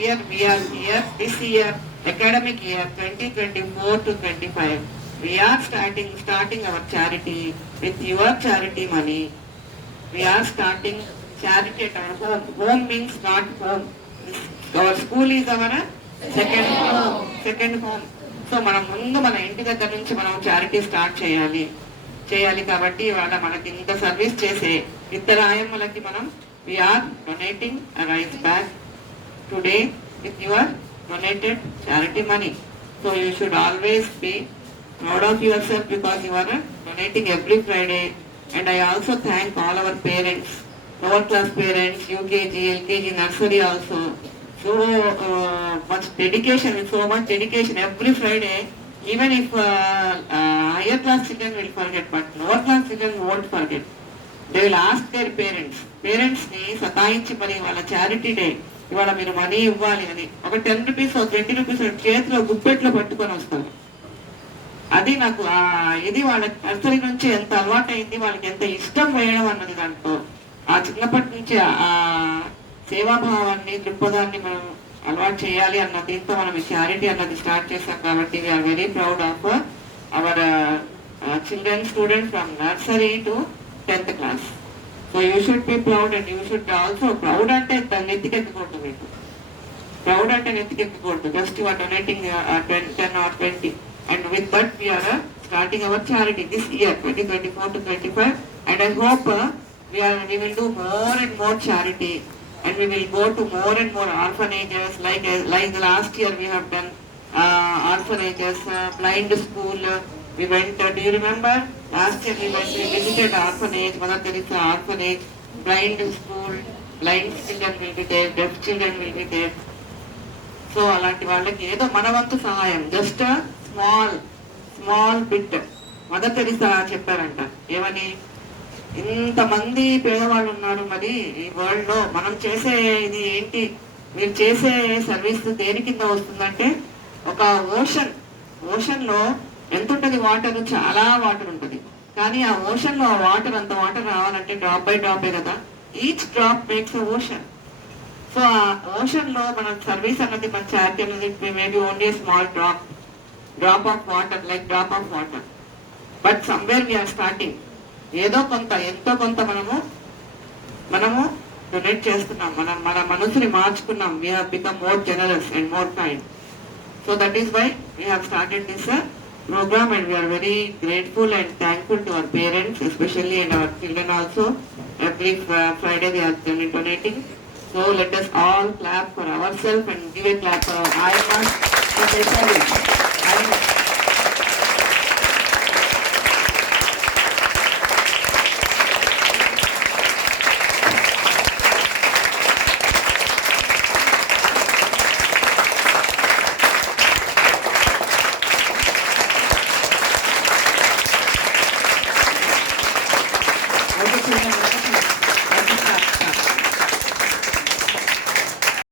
year we are here, this year, academic year 2024 to 25. We are starting our charity with your charity money. We are starting charity at our home. Home means not home. Our school is our second home. So మనం ముందు మన ఇంటి దగ్గర నుంచి మనం charity start చేయాలి కాబట్టి ఇవాళ మనకి ఇంత సర్వీస్ చేసే ఇద్దరు ఆయమ్మలకి మనం we are donating rice bag today with your donated charity money. So you should always be proud of yourself because you are donating every Friday. And I also thank all our parents, lower class parents, UKG, LKG, nursery also. So much dedication, with so much dedication every Friday. Even if higher class children will forget, but lower class children won't forget. They will ask their parents. Parents ni సతాయించి మరి వాళ్ళ charity day ఇవాళ మీరు మనీ ఇవ్వాలి అని ఒక 10 రూపీస్ 20 రూపీస్ చేతిలో గుప్పెట్లో పట్టుకొని వస్తారు. అది నాకు ఇది వాళ్ళ నర్సరీ నుంచి ఎంత అలవాటు అయింది, వాళ్ళకి ఎంత ఇష్టం వేయడం అన్నది దాంట్లో ఆ చిన్నప్పటి నుంచి ఆ సేవాభావాన్ని దృక్పథాన్ని మనం అలవాటు చేయాలి అన్న దీంతో మనం ఈ చారిటీ అన్నది స్టార్ట్ చేస్తాం. కాబట్టి we are very proud of our children students from nursery to 10th class. So you should be proud and you should also proud అంటే నెత్తికెక్కకూడదు. మీకు ప్రౌడ్ అంటే నెత్తికెక్కకూడదు. Just you are donating 10 or 20. And with that we are starting our charity this year 2024 to 25, and I hope we will do more and more charity, and we will go to more and more orphanages like last year we have done orphanages, blind school. We went, do you remember last year we visited orphanage, Mother Teresa orphanage, blind school, blind children will be there, deaf children will be there. So అలాంటి వాళ్ళకి ఏదో మన వంతు సహాయం, just small bit. Mother Teresa చెప్పారంట ఏమని, ఇంతమంది పేదవాళ్ళు ఉన్నారు మరి ఈ వరల్డ్ లో, మనం చేసే ఇది ఏంటి, మీరు చేసే సర్వీస్ దేని కింద వస్తుందంటే ఒక ఓషన్ లో ఎంత ఉంటుంది వాటర్, చాలా వాటర్ ఉంటుంది. కానీ ఆ ఓషన్ లో వాటర్ అంత వాటర్ రావాలంటే డ్రాప్ బై డ్రాపే కదా. Each drop makes a ocean. So ఆ ఓషన్ లో మన సర్వీస్ అన్నది మన చారిటీ అనేది maybe only small drop of water, like drop of water. But somewhere we are starting. ఎంతో కొంత మనము డొనేట్ చేస్తున్నాం. మన మనసుని మార్చుకున్నాం. We have become more generous and more kind. So that is why we have started this program, and we are very grateful and thankful to our parents especially, and our children also. Every Friday they are donating. So let us all clap for ourselves and give a clap for our Ayammas for their service.